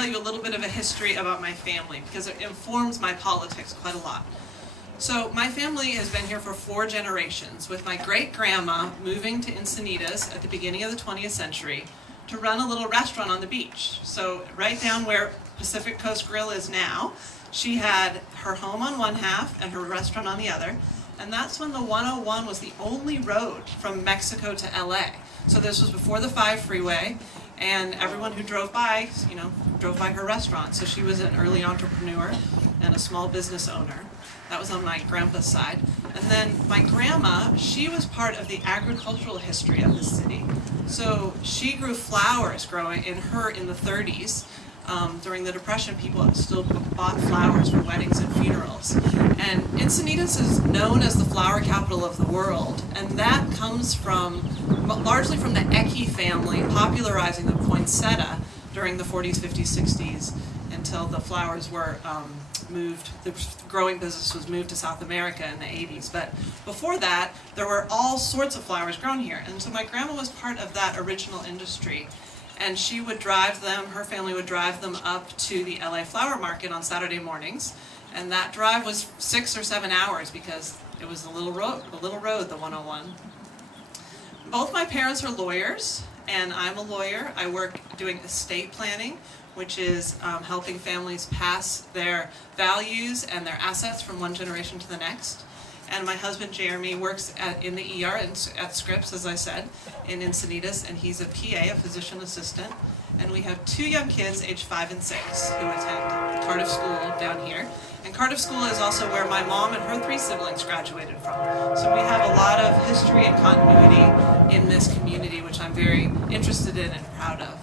tell you a little bit of a history about my family because it informs my politics quite a lot. So my family has been here for 4 generations, with my great-grandma moving to Encinitas at the beginning of the 20th century to run a little restaurant on the beach. So right down where Pacific Coast Grill is now, she had her home on one half and her restaurant on the other. And that's when the 101 was the only road from Mexico to LA. So this was before the 5 freeway, and everyone who drove by, drove by her restaurant. So she was an early entrepreneur and a small business owner. That was on my grandpa's side. And then my grandma, she was part of the agricultural history of the city. So she grew flowers in the 30s. During the Depression, people still bought flowers for weddings and funerals. And Encinitas is known as the flower capital of the world, and that comes largely from the Ecke family popularizing the poinsettia during the 40s, 50s, 60s, until the flowers were moved, the growing business was moved to South America in the 80s. But before that, there were all sorts of flowers grown here. And so my grandma was part of that original industry. And she would drive them, her family would drive them up to the LA Flower Market on Saturday mornings. And that drive was 6 or 7 hours because it was a little road, the 101. Both my parents are lawyers, and I'm a lawyer. I work doing estate planning, which is helping families pass their values and their assets from one generation to the next. And my husband, Jeremy, works in the ER at Scripps, as I said, in Encinitas, and he's a PA, a physician assistant. And we have 2 young kids, aged 5 and 6, who attend Cardiff School down here. And Cardiff School is also where my mom and her 3 siblings graduated from. So we have a lot of history and continuity in this community, which I'm very interested in and proud of.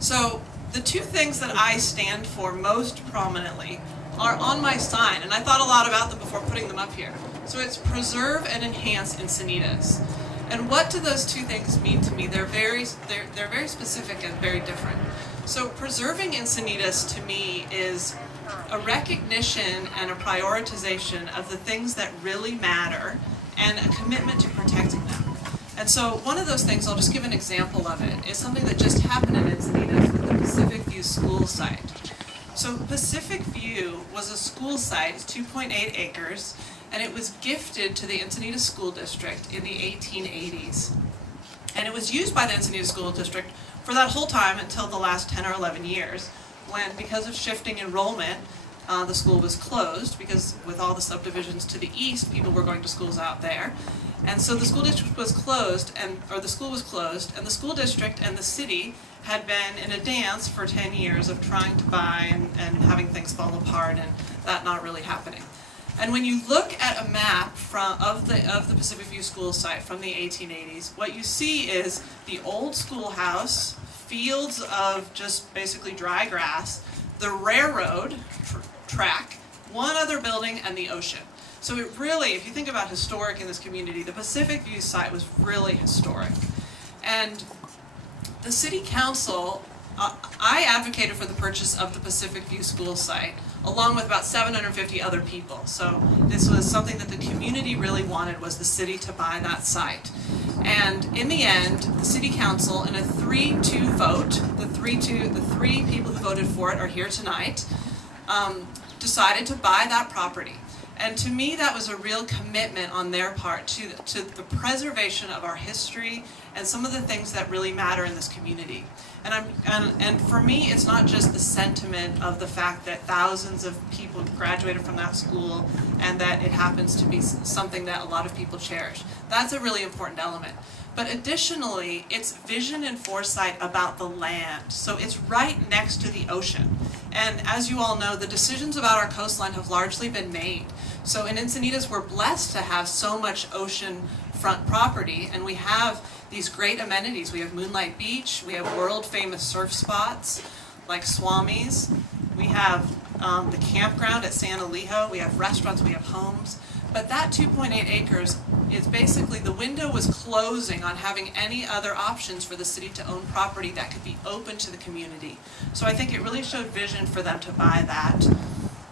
So the 2 things that I stand for most prominently are on my sign, and I thought a lot about them before putting them up here. So it's preserve and enhance Encinitas. And what do those 2 things mean to me? They're very specific and very different. So preserving Encinitas to me is a recognition and a prioritization of the things that really matter and a commitment to protecting them. And so one of those things, I'll just give an example of it, is something that just happened in Encinitas with the Pacific View school site. So Pacific View was a school site, it's 2.8 acres, and it was gifted to the Encinitas School District in the 1880s. And it was used by the Encinitas School District for that whole time until the last 10 or 11 years, when, because of shifting enrollment, the school was closed, because with all the subdivisions to the east, people were going to schools out there. And so the school district was closed, and the school district and the city had been in a dance for 10 years of trying to buy and having things fall apart and that not really happening. And when you look at a map of the Pacific View school site from the 1880s, what you see is the old schoolhouse, fields of just basically dry grass, the railroad track, one other building, and the ocean. So it really, if you think about historic in this community, the Pacific View site was really historic. And the city council, I advocated for the purchase of the Pacific View school site, along with about 750 other people. So this was something that the community really wanted, was the city to buy that site. And in the end, the city council, in a 3-2 vote, the 3 people who voted for it are here tonight, decided to buy that property. And to me, that was a real commitment on their part to the preservation of our history and some of the things that really matter in this community. And for me, it's not just the sentiment of the fact that thousands of people graduated from that school and that it happens to be something that a lot of people cherish. That's a really important element. But additionally, it's vision and foresight about the land. So it's right next to the ocean. And as you all know, the decisions about our coastline have largely been made. So in Encinitas, we're blessed to have so much oceanfront property, and we have these great amenities. We have Moonlight Beach, we have world-famous surf spots like Swami's, we have the campground at San Elijo, we have restaurants, we have homes. But that 2.8 acres is basically, the window was closing on having any other options for the city to own property that could be open to the community. So I think it really showed vision for them to buy that.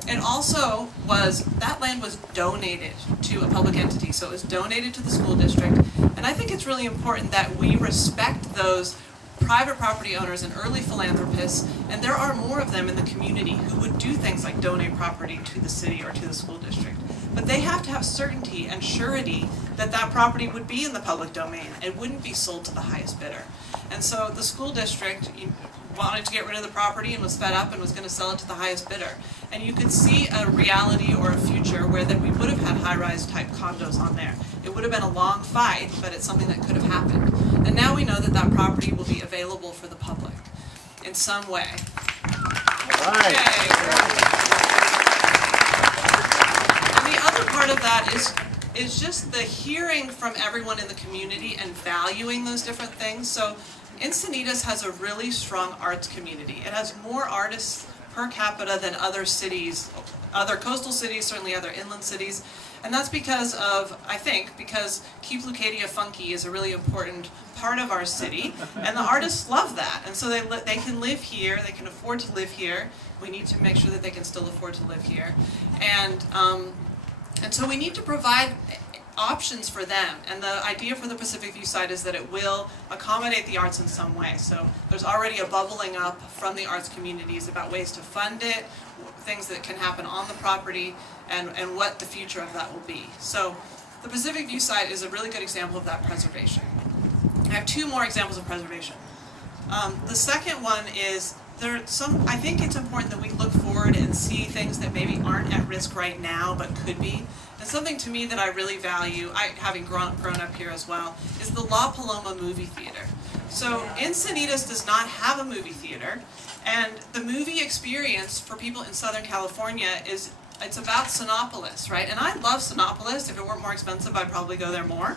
It also was, that land was donated to a public entity, so it was donated to the school district. And I think it's really important that we respect those private property owners and early philanthropists, and there are more of them in the community who would do things like donate property to the city or to the school district. But they have to have certainty and surety that that property would be in the public domain. It wouldn't be sold to the highest bidder. And so the school district wanted to get rid of the property and was fed up and was going to sell it to the highest bidder. And you could see a reality or a future where that we would have had high-rise type condos on there. It would have been a long fight, but it's something that could have happened. And now we know that that property will be available for the public in some way. All right. And the other part of that is just the hearing from everyone in the community and valuing those different things. So Encinitas has a really strong arts community. It has more artists per capita than other cities, other coastal cities, certainly other inland cities. And that's because of, I think, because Keep Leucadia Funky is a really important part of our city, and the artists love that. And so they can live here, they can afford to live here. We need to make sure that they can still afford to live here. And so we need to provide options for them. And the idea for the Pacific View site is that it will accommodate the arts in some way. So there's already a bubbling up from the arts communities about ways to fund it, things that can happen on the property, and what the future of that will be. So the Pacific View site is a really good example of that preservation. I have two more examples of preservation. The second one is I think it's important that we look forward and see things that maybe aren't at risk right now but could be. And something to me that I really value, having grown up here as well, is the La Paloma movie theater. So Encinitas does not have a movie theater, and the movie experience for people in Southern California it's about Sinopolis, right? And I love Sinopolis. If it weren't more expensive, I'd probably go there more.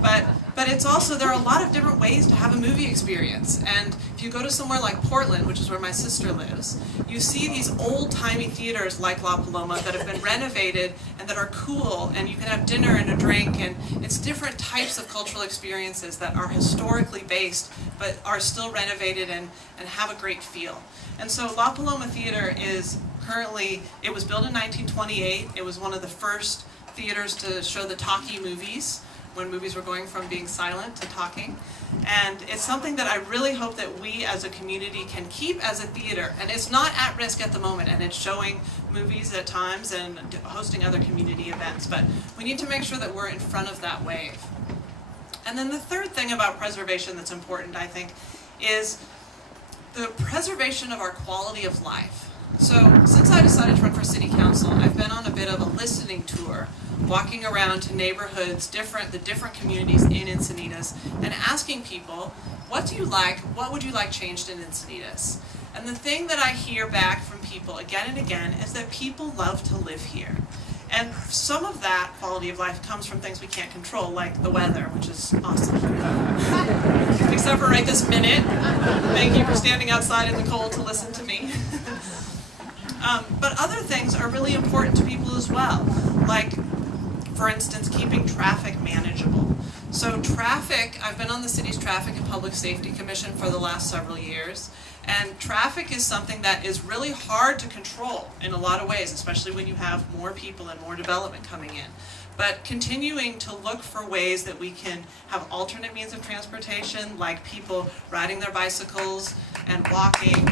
But it's also, there are a lot of different ways to have a movie experience. And if you go to somewhere like Portland, which is where my sister lives, you see these old-timey theaters like La Paloma that have been renovated and that are cool, and you can have dinner and a drink, and it's different types of cultural experiences that are historically based but are still renovated and have a great feel. And so La Paloma Theater is currently, it was built in 1928. It was one of the first theaters to show the talkie movies, when movies were going from being silent to talking. And it's something that I really hope that we as a community can keep as a theater. And it's not at risk at the moment, and it's showing movies at times and hosting other community events. But we need to make sure that we're in front of that wave. And then the third thing about preservation that's important, I think, is the preservation of our quality of life. So since I decided to run for city council, I've been on a bit of a listening tour, walking around to neighborhoods, the different communities in Encinitas, and asking people, what do you like, what would you like changed in Encinitas? And the thing that I hear back from people again and again is that people love to live here. And some of that quality of life comes from things we can't control, like the weather, which is awesome. Except for right this minute. Thank you for standing outside in the cold to listen to me. But other things are really important to people as well, like, for instance, keeping traffic manageable. So traffic, I've been on the city's Traffic and Public Safety Commission for the last several years, and traffic is something that is really hard to control in a lot of ways, especially when you have more people and more development coming in. But continuing to look for ways that we can have alternate means of transportation, like people riding their bicycles and walking,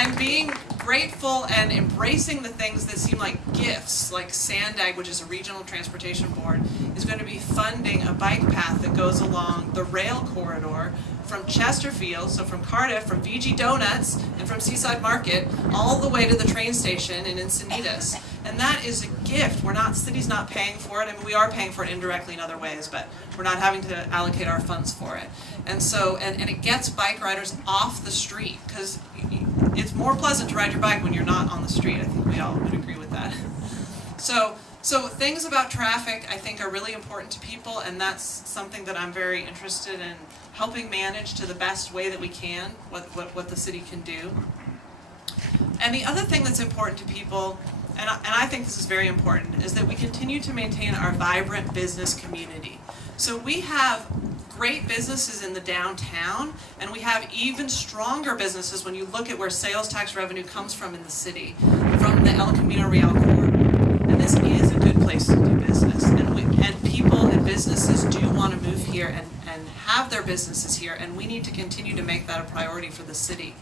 and being grateful and embracing the things that seem like gifts, like SANDAG, which is a regional transportation board, is going to be funding a bike path that goes along the rail corridor from Chesterfield, so from Cardiff, from VG Donuts, and from Seaside Market, all the way to the train station in Encinitas. And that is a gift. City's not paying for it. I mean, we are paying for it indirectly in other ways, but we're not having to allocate our funds for it. And so, and it gets bike riders off the street, because it's more pleasant to ride your bike when you're not on the street. I think we all would agree with that. So things about traffic, I think, are really important to people, and that's something that I'm very interested in helping manage to the best way that we can, what the city can do. And the other thing that's important to people, and I think this is very important, is that we continue to maintain our vibrant business community. So we have great businesses in the downtown, and we have even stronger businesses when you look at where sales tax revenue comes from in the city, from the El Camino Real corridor. And this is a good place to do business, and people and business businesses do want to move here and have their businesses here, and we need to continue to make that a priority for the city.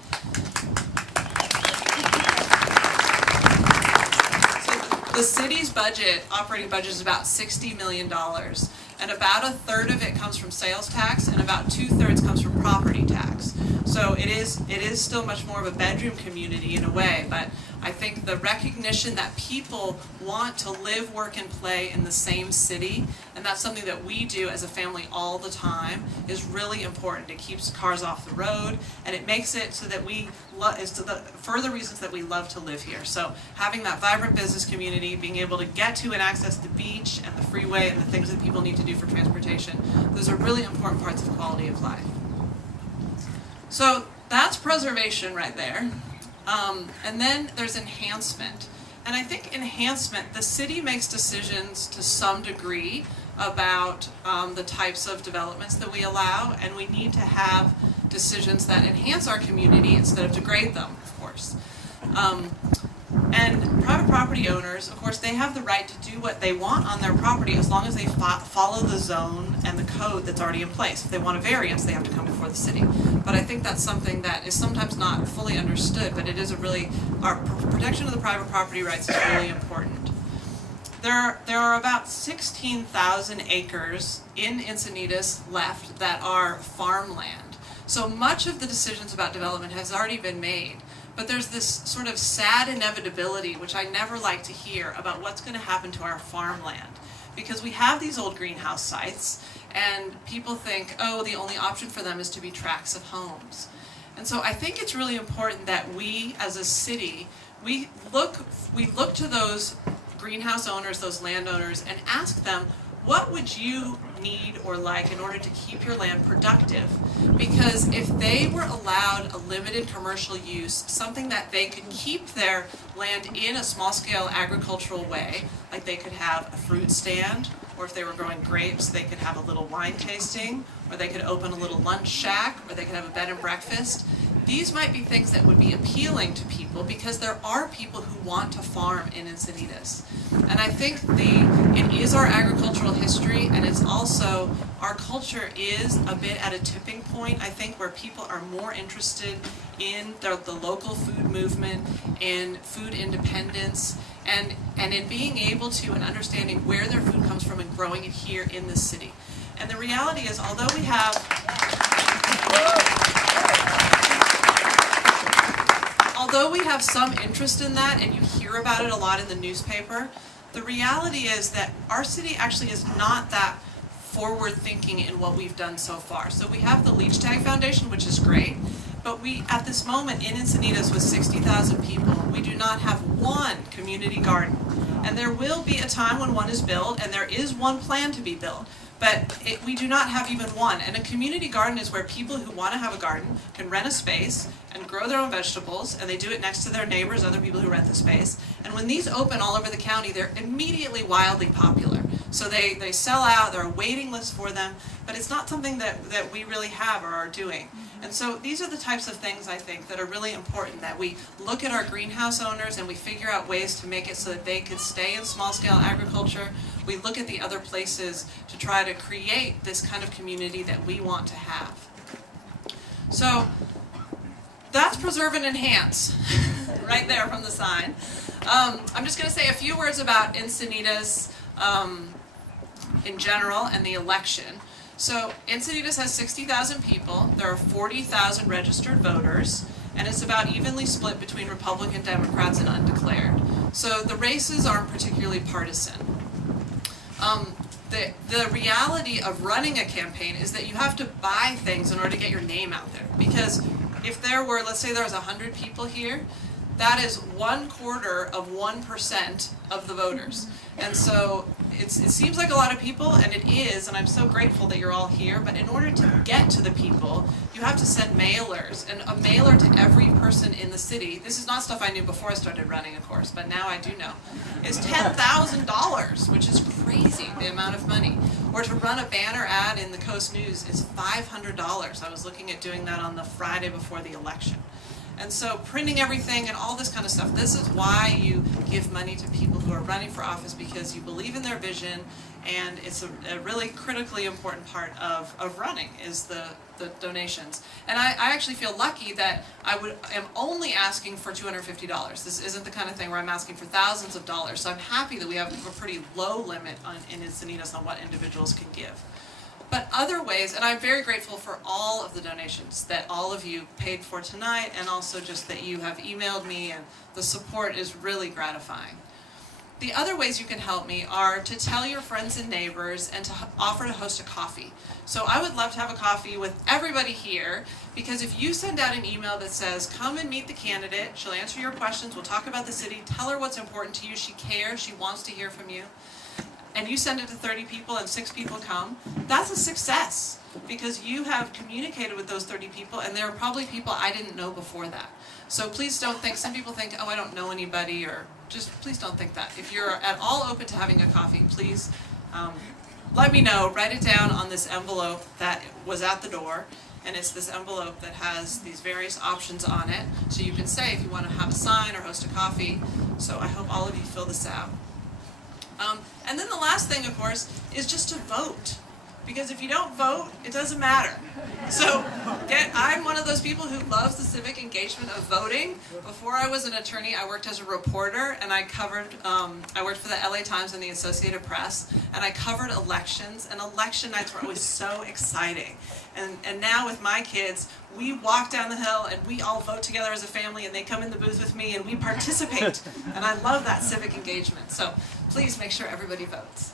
So the city's budget, operating budget, is about $60 million, and about a third of it comes from sales tax, and about 2/3 comes from property tax. So it is still much more of a bedroom community in a way, but I think the recognition that people want to live, work, and play in the same city, and that's something that we do as a family all the time, is really important. It keeps cars off the road, and it makes it so that further reasons that we love to live here. So having that vibrant business community, being able to get to and access the beach and the freeway and the things that people need to do for transportation, those are really important parts of quality of life. So that's preservation right there. And then there's enhancement. And I think enhancement, the city makes decisions to some degree about the types of developments that we allow, and we need to have decisions that enhance our community instead of degrade them, of course. And private property owners, of course, they have the right to do what they want on their property as long as they follow the zone and the code that's already in place. If they want a variance, they have to come before the city. But I think that's something that is sometimes not fully understood, but it is our protection of the private property rights is really important. There are about 16,000 acres in Encinitas left that are farmland. So much of the decisions about development has already been made. But there's this sort of sad inevitability, which I never like to hear, about what's going to happen to our farmland. Because we have these old greenhouse sites, and people think, oh, the only option for them is to be tracts of homes. And so I think it's really important that we, as a city, we look to those greenhouse owners, those landowners, and ask them, what would you need or like in order to keep your land productive? Because if they were allowed a limited commercial use, something that they could keep their land in a small-scale agricultural way, like they could have a fruit stand, or if they were growing grapes, they could have a little wine tasting, or they could open a little lunch shack, or they could have a bed and breakfast. These might be things that would be appealing to people because there are people who want to farm in Encinitas. And I think it is our agricultural history, and it's also, our culture is a bit at a tipping point, I think, where people are more interested in the local food movement, in food independence, and in being able to and understanding where their food comes from and growing it here in the city. And the reality is, although we have some interest in that, and you hear about it a lot in the newspaper, the reality is that our city actually is not that forward-thinking in what we've done so far. So we have the Leach Tag Foundation, which is great, but we, at this moment in Encinitas with 60,000 people, we do not have one community garden. And there will be a time when one is built, and there is one planned to be built. But we do not have even one. And a community garden is where people who want to have a garden can rent a space and grow their own vegetables, and they do it next to their neighbors, other people who rent the space. And when these open all over the county, they're immediately wildly popular. So they sell out, there are waiting lists for them, but it's not something that we really have or are doing. And so these are the types of things, I think, that are really important, that we look at our greenhouse owners and we figure out ways to make it so that they could stay in small-scale agriculture. We look at the other places to try to create this kind of community that we want to have. So that's preserve and enhance, right there from the sign. I'm just going to say a few words about Encinitas in general and the election. So Encinitas has 60,000 people, there are 40,000 registered voters, and it's about evenly split between Republican, Democrats, and undeclared. So the races aren't particularly partisan. The reality of running a campaign is that you have to buy things in order to get your name out there. Because if there were, let's say there was 100 people here, that is 1/4 of 1% of the voters. And so it seems like a lot of people, and it is, and I'm so grateful that you're all here, but in order to get to the people, you have to send mailers, and a mailer to every person in the city, this is not stuff I knew before I started running, of course, but now I do know, is $10,000, which is crazy, the amount of money. Or to run a banner ad in the Coast News is $500. I was looking at doing that on the Friday before the election. And so printing everything and all this kind of stuff, this is why you give money to people who are running for office, because you believe in their vision, and it's a really critically important part of running is the donations. And I actually feel lucky that am only asking for $250. This isn't the kind of thing where I'm asking for thousands of dollars. So I'm happy that we have a pretty low limit in Encinitas on what individuals can give. But other ways, and I'm very grateful for all of the donations that all of you paid for tonight, and also just that you have emailed me, and the support is really gratifying. The other ways you can help me are to tell your friends and neighbors and to offer to host a coffee. So I would love to have a coffee with everybody here, because if you send out an email that says, come and meet the candidate, she'll answer your questions, we'll talk about the city, tell her what's important to you, she cares, she wants to hear from you, and you send it to 30 people and 6 people come, that's a success, because you have communicated with those 30 people, and there are probably people I didn't know before that. So please don't think, some people think, oh, I don't know anybody, or just please don't think that. If you're at all open to having a coffee, please let me know. Write it down on this envelope that was at the door, and it's this envelope that has these various options on it, so you can say if you want to have a sign or host a coffee. So I hope all of you fill this out. And then the last thing, of course, is just to vote. Because if you don't vote, it doesn't matter. So I'm one of those people who loves the civic engagement of voting. Before I was an attorney, I worked as a reporter, and I worked for the LA Times and the Associated Press, and I covered elections, and election nights were always so exciting. And now with my kids, we walk down the hill and we all vote together as a family, and they come in the booth with me and we participate. And I love that civic engagement. So please make sure everybody votes.